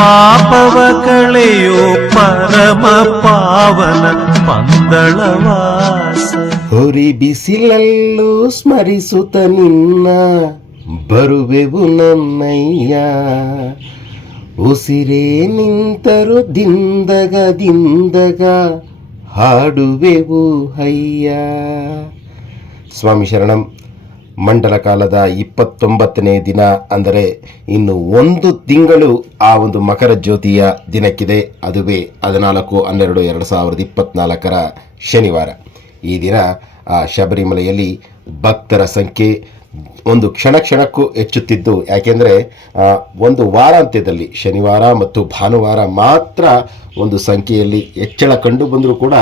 ಪಾಪವ ಕಳೆಯೋ ಪರಮ ಪಾವನ ಪಂದಳವಾಸ ಹೊರಿ ಬಿಸಿಲಲ್ಲೂ ಸ್ಮರಿಸುತ್ತ ನಿನ್ನ ಬರುವೆವು ನನ್ನಯ್ಯ ಉಸಿರೇ ನಿಂತರು ದಿಂದಗ ದಿಂದಗ ಹಾಡುವೆವು ಹಯ್ಯ ಸ್ವಾಮಿ ಶರಣಂ ಮಂಡಲ ಕಾಲದ ಇಪ್ಪತ್ತೊಂಬತ್ತನೇ ದಿನ ಅಂದರೆ ಇನ್ನು ಒಂದು ತಿಂಗಳು ಆ ಒಂದು ಮಕರ ಜ್ಯೋತಿಯ ದಿನಕ್ಕಿದೆ. ಅದುವೇ ಹದಿನಾಲ್ಕು ಹನ್ನೆರಡು ಎರಡು ಸಾವಿರದ ಇಪ್ಪತ್ತ್ನಾಲ್ಕರ ಶನಿವಾರ. ಈ ದಿನ ಆ ಶಬರಿಮಲೆಯಲ್ಲಿ ಭಕ್ತರ ಸಂಖ್ಯೆ ಒಂದು ಕ್ಷಣ ಕ್ಷಣಕ್ಕೂ ಹೆಚ್ಚುತ್ತಿದ್ದು, ಯಾಕೆಂದರೆ ಒಂದು ವಾರಾಂತ್ಯದಲ್ಲಿ ಶನಿವಾರ ಮತ್ತು ಭಾನುವಾರ ಮಾತ್ರ ಒಂದು ಸಂಖ್ಯೆಯಲ್ಲಿ ಹೆಚ್ಚಳ ಕಂಡು ಬಂದರೂ ಕೂಡ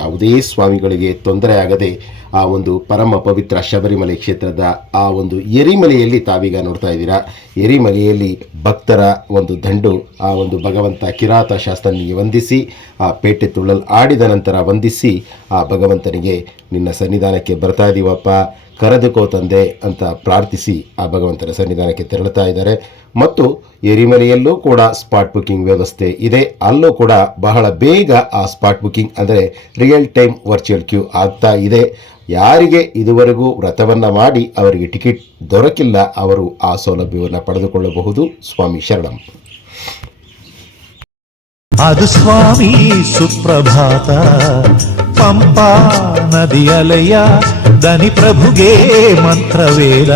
ಯಾವುದೇ ಸ್ವಾಮಿಗಳಿಗೆ ತೊಂದರೆ ಆಗದೆ ಆ ಒಂದು ಪರಮ ಪವಿತ್ರ ಶಬರಿಮಲೆ ಕ್ಷೇತ್ರದ ಆ ಒಂದು ಎರಿಮಲೆಯಲ್ಲಿ ತಾವೀಗ ನೋಡ್ತಾ ಇದ್ದೀರಾ. ಎರಿಮಲೆಯಲ್ಲಿ ಭಕ್ತರ ಒಂದು ದಂಡು, ಆ ಒಂದು ಭಗವಂತ ಕಿರಾತ ಶಾಸ್ತ್ರನಿಗೆ ವಂದಿಸಿ, ಆ ಪೇಟೆ ತುಳಲು ಆಡಿದ ನಂತರ ವಂದಿಸಿ, ಆ ಭಗವಂತನಿಗೆ ನಿನ್ನ ಸನ್ನಿಧಾನಕ್ಕೆ ಬರ್ತಾ ಇದ್ದೀವಪ್ಪ ಕರೆದುಕೋ ತಂದೆ ಅಂತ ಪ್ರಾರ್ಥಿಸಿ ಆ ಭಗವಂತನ ಸನ್ನಿಧಾನಕ್ಕೆ ತೆರಳುತ್ತಾ ಇದ್ದಾರೆ. ಮತ್ತು ಎರಿಮನೆಯಲ್ಲೂ ಕೂಡ ಸ್ಪಾಟ್ ಬುಕಿಂಗ್ ವ್ಯವಸ್ಥೆ ಇದೆ. ಅಲ್ಲೂ ಕೂಡ ಬಹಳ ಬೇಗ ಆ ಸ್ಪಾಟ್ ಬುಕಿಂಗ್ ಅಂದರೆ ರಿಯಲ್ ಟೈಮ್ ವರ್ಚುವಲ್ ಕ್ಯೂ ಆಗ್ತಾ ಇದೆ. ಯಾರಿಗೆ ಇದುವರೆಗೂ ವ್ರತವನ್ನು ಮಾಡಿ ಅವರಿಗೆ ಟಿಕೆಟ್ ದೊರಕಿಲ್ಲ ಅವರು ಆ ಸೌಲಭ್ಯವನ್ನು ಪಡೆದುಕೊಳ್ಳಬಹುದು. ಸ್ವಾಮಿ ಶರಣಂ. ಅದು ಸ್ವಾಮಿ ಸುಪ್ರಭಾತ. ಪಂಪಾ ನದಿಯಲೆಯ ದನಿ ಪ್ರಭುಗೆ ಮಂತ್ರವೇದ.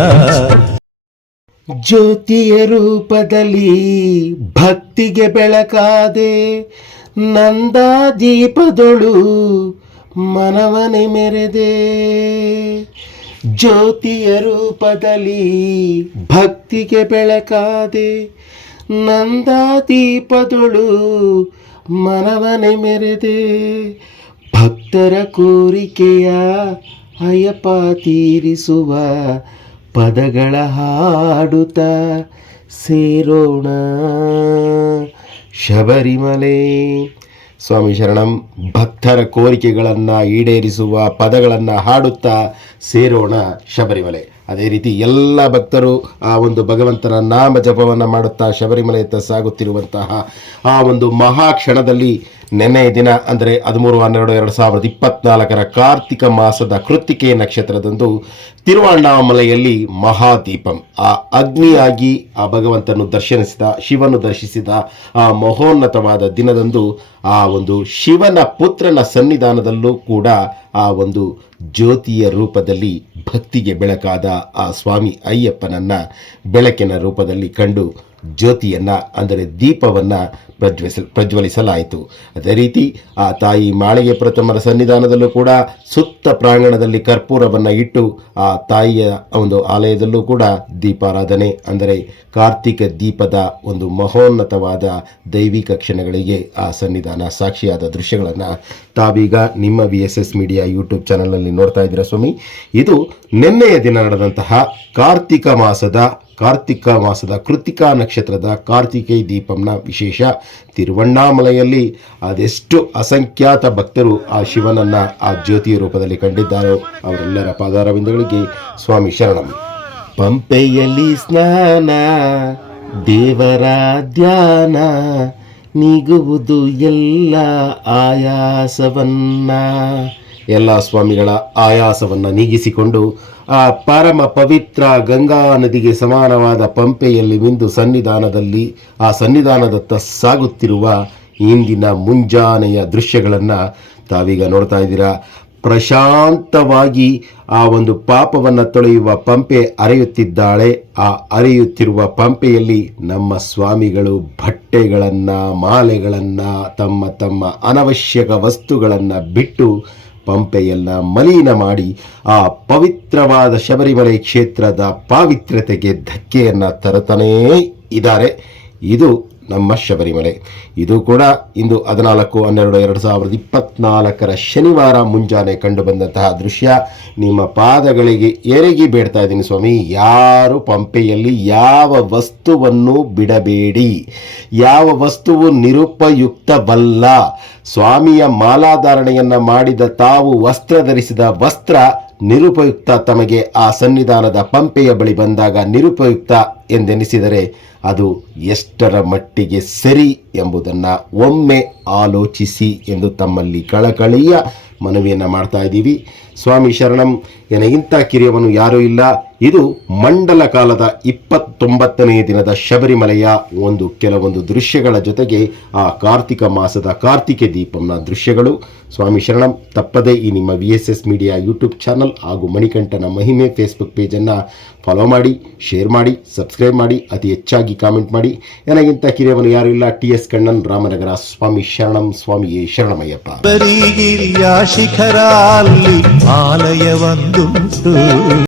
ಜ್ಯೋತಿಯ ರೂಪದಲ್ಲಿ ಭಕ್ತಿಗೆ ಬೆಳಕಾದೆ ನಂದಾದೀಪದೊಳು ಮನವನೆ ಮೆರೆದೆ. ಜ್ಯೋತಿಯ ರೂಪದಲ್ಲಿ ಭಕ್ತಿಗೆ ಬೆಳಕಾದೆ ನಂದಾದೀಪದೊಳು ಮನವನೆ ಮೆರೆದೆ. ಭಕ್ತರ ಕೋರಿಕೆಯ ಅಯ್ಯಪ್ಪ ತೀರಿಸುವ ಪದಗಳ ಹಾಡುತ್ತ ಸೇರೋಣ. ಶಬರಿಮಲೆ. ಸ್ವಾಮಿ ಶರಣಂ, ಭಕ್ತರ ಕೋರಿಕೆಗಳನ್ನು ಈಡೇರಿಸುವ ಪದಗಳನ್ನು ಹಾಡುತ್ತಾ ಸೇರೋಣ ಶಬರಿಮಲೆ. ಅದೇ ರೀತಿ ಎಲ್ಲ ಭಕ್ತರು ಆ ಒಂದು ಭಗವಂತನ ನಾಮ ಜಪವನ್ನು ಮಾಡುತ್ತಾ ಶಬರಿಮಲೆಯತ್ತ ಸಾಗುತ್ತಿರುವಂತಹ ಆ ಒಂದು ಮಹಾ ನೆನ್ನೆಯ ದಿನ, ಅಂದರೆ ಹದಿಮೂರು, ಹನ್ನೆರಡು, ಎರಡು ಸಾವಿರದ ಇಪ್ಪತ್ನಾಲ್ಕರ ಕಾರ್ತಿಕ ಮಾಸದ ಕೃತ್ತಿಕೆ ನಕ್ಷತ್ರದಂದು ತಿರುವಣ್ಣಾಮಲೆಯಲ್ಲಿ ಮಹಾದೀಪಂ. ಆ ಅಗ್ನಿಯಾಗಿ ಆ ಭಗವಂತನು ದರ್ಶನಿಸಿದ, ಶಿವನು ದರ್ಶಿಸಿದ ಆ ಮಹೋನ್ನತವಾದ ದಿನದಂದು ಆ ಒಂದು ಶಿವನ ಪುತ್ರನ ಸನ್ನಿಧಾನದಲ್ಲೂ ಕೂಡ ಆ ಒಂದು ಜ್ಯೋತಿಯ ರೂಪದಲ್ಲಿ ಭಕ್ತಿಗೆ ಬೆಳಕಾದ ಆ ಸ್ವಾಮಿ ಅಯ್ಯಪ್ಪನನ್ನು ಬೆಳಕಿನ ರೂಪದಲ್ಲಿ ಕಂಡು ಜ್ಯೋತಿಯನ್ನ, ಅಂದರೆ ದೀಪವನ್ನು ಪ್ರಜ್ವಲಿಸ ಪ್ರಜ್ವಲಿಸಲಾಯಿತು. ಅದೇ ರೀತಿ ಆ ತಾಯಿ ಮಾಳಿಗೆ ಪ್ರಥಮರ ಸನ್ನಿಧಾನದಲ್ಲೂ ಕೂಡ ಸುತ್ತ ಪ್ರಾಂಗಣದಲ್ಲಿ ಕರ್ಪೂರವನ್ನು ಇಟ್ಟು ಆ ತಾಯಿಯ ಒಂದು ಆಲಯದಲ್ಲೂ ಕೂಡ ದೀಪಾರಾಧನೆ, ಅಂದರೆ ಕಾರ್ತಿಕ ದೀಪದ ಒಂದು ಮಹೋನ್ನತವಾದ ದೈವಿಕ ಕ್ಷಣಗಳಿಗೆ ಆ ಸನ್ನಿಧಾನ ಸಾಕ್ಷಿಯಾದ ದೃಶ್ಯಗಳನ್ನು ತಾವೀಗ ನಿಮ್ಮ V S S media YouTube ಚಾನಲ್ನಲ್ಲಿ ನೋಡ್ತಾ ಇದ್ದೀರಾ ಸ್ವಾಮಿ. ಇದು ನಿನ್ನೆಯ ದಿನ ನಡೆದಂತಹ ಕಾರ್ತಿಕ ಮಾಸದ ಕಾರ್ತಿಕ ಮಾಸದ ಕೃತಿಕಾ ನಕ್ಷತ್ರದ ಕಾರ್ತಿಕೇಯ ದೀಪಂನ ವಿಶೇಷ ತಿರುವಣ್ಣಾಮಲೆಯಲ್ಲಿ ಅದೆಷ್ಟು ಅಸಂಖ್ಯಾತ ಭಕ್ತರು ಆ ಶಿವನನ್ನು ಆ ಜ್ಯೋತಿಯ ರೂಪದಲ್ಲಿ ಕಂಡಿದ್ದಾರೋ ಅವರೆಲ್ಲರ ಪಾದಾರವಿಂದಗಳಿಗೆ ಸ್ವಾಮಿ ಶರಣಂ. ಪಂಪೆಯಲ್ಲಿ ಸ್ನಾನ ದೇವರ ಧ್ಯಾನ ನೀಗುವುದು ಎಲ್ಲ ಆಯಾಸವನ್ನ. ಎಲ್ಲ ಸ್ವಾಮಿಗಳ ಆಯಾಸವನ್ನು ನೀಗಿಸಿಕೊಂಡು ಆ ಪರಮ ಪವಿತ್ರ ಗಂಗಾ ನದಿಗೆ ಸಮಾನವಾದ ಪಂಪೆಯಲ್ಲಿ ಮಿಂದು ಸನ್ನಿಧಾನದಲ್ಲಿ, ಆ ಸನ್ನಿಧಾನದತ್ತ ಸಾಗುತ್ತಿರುವ ಇಂದಿನ ಮುಂಜಾನೆಯ ದೃಶ್ಯಗಳನ್ನು ತಾವೀಗ ನೋಡ್ತಾ ಇದ್ದೀರಾ. ಪ್ರಶಾಂತವಾಗಿ ಆ ಒಂದು ಪಾಪವನ್ನು ತೊಳೆಯುವ ಪಂಪೆ ಅರೆಯುತ್ತಿದ್ದಾಳೆ. ಆ ಅರೆಯುತ್ತಿರುವ ಪಂಪೆಯಲ್ಲಿ ನಮ್ಮ ಸ್ವಾಮಿಗಳು ಬಟ್ಟೆಗಳನ್ನು, ಮಾಲೆಗಳನ್ನು, ತಮ್ಮ ತಮ್ಮ ಅನವಶ್ಯಕ ವಸ್ತುಗಳನ್ನು ಬಿಟ್ಟು ಪಂಪೆಯನ್ನ ಮಲೀನ ಮಾಡಿ ಆ ಪವಿತ್ರವಾದ ಶಬರಿಮಲೆ ಕ್ಷೇತ್ರದ ಪಾವಿತ್ರ್ಯತೆಗೆ ಧಕ್ಕೆಯನ್ನು ತರತಾನೇ ಇದ್ದಾರೆ. ಇದು ನಮ್ಮ ಶಬರಿಮಲೆ. ಇದು ಕೂಡ ಇಂದು ಹದಿನಾಲ್ಕು, ಹನ್ನೆರಡು, ಎರಡು ಸಾವಿರದ ಇಪ್ಪತ್ನಾಲ್ಕರ ಶನಿವಾರ ಮುಂಜಾನೆ ಕಂಡುಬಂದಂತಹ ದೃಶ್ಯ. ನಿಮ್ಮ ಪಾದಗಳಿಗೆ ಎರಗಿ ಬೇಡ್ತಾ ಇದ್ದೀನಿ ಸ್ವಾಮಿ. ಯಾರು ಪಂಪೆಯಲ್ಲಿ ಯಾವ ವಸ್ತುವನ್ನು ಬಿಡಬೇಡಿ. ಯಾವ ವಸ್ತುವು ನಿರುಪಯುಕ್ತವಲ್ಲ. ಸ್ವಾಮಿಯ ಮಾಲಾಧಾರಣೆಯನ್ನು ಮಾಡಿದ ತಾವು ವಸ್ತ್ರ ಧರಿಸಿದ ವಸ್ತ್ರ ನಿರುಪಯುಕ್ತ ತಮಗೆ ಆ ಸನ್ನಿಧಾನದ ಪಂಪೆಯ ಬಳಿ ಬಂದಾಗ ನಿರುಪಯುಕ್ತ ಎಂದೆನಿಸಿದರೆ ಅದು ಎಷ್ಟರ ಮಟ್ಟಿಗೆ ಸರಿ ಎಂಬುದನ್ನು ಒಮ್ಮೆ ಆಲೋಚಿಸಿ ಎಂದು ತಮ್ಮಲ್ಲಿ ಕಳಕಳಿಯ ಮನವಿಯನ್ನು ಮಾಡ್ತಾ ಇದ್ದೀವಿ. ಸ್ವಾಮಿ ಶರಣಂ ಇಂಥ ಕಿರಿಯವನು ಯಾರೂ ಇಲ್ಲ. ಇದು ಮಂಡಲ ಕಾಲದ ಇಪ್ಪತ್ತೊಂಬತ್ತನೇ ದಿನದ ಶಬರಿಮಲೆಯ ಒಂದು ಕೆಲವೊಂದು ದೃಶ್ಯಗಳ ಜೊತೆಗೆ ಆ ಕಾರ್ತಿಕ ಮಾಸದ ಕಾರ್ತಿಕ ದೀಪಂನ ದೃಶ್ಯಗಳು. ಸ್ವಾಮಿ ಶರಣಂ, ತಪ್ಪದೇ ಈ ನಿಮ್ಮ V S S media YouTube channel ಹಾಗೂ ಮಣಿಕಂಠನ ಮಹಿಮೆ ಫೇಸ್ಬುಕ್ ಪೇಜನ್ನು ಫಾಲೋ ಮಾಡಿ ಶೇರ್ ಮಾಡಿ ಸಬ್ಸ್ಕ್ರೈಬ್ ಮಾಡಿ, ಅತಿ ಹೆಚ್ಚಾಗಿ ಕಾಮೆಂಟ್ ಮಾಡಿ. ನನಗಿಂತ ಕಿರಿಯವನು ಯಾರು ಇಲ್ಲ ಟಿ ಎಸ್ ಕಣ್ಣನ್, ರಾಮನಗರ. ಸ್ವಾಮಿ ಶರಣಂ, ಸ್ವಾಮಿಯೇ ಶರಣಮಯ್ಯಪ್ಪ. ಶಿಖರ ಆಲಯವೊಂದುಂಟು.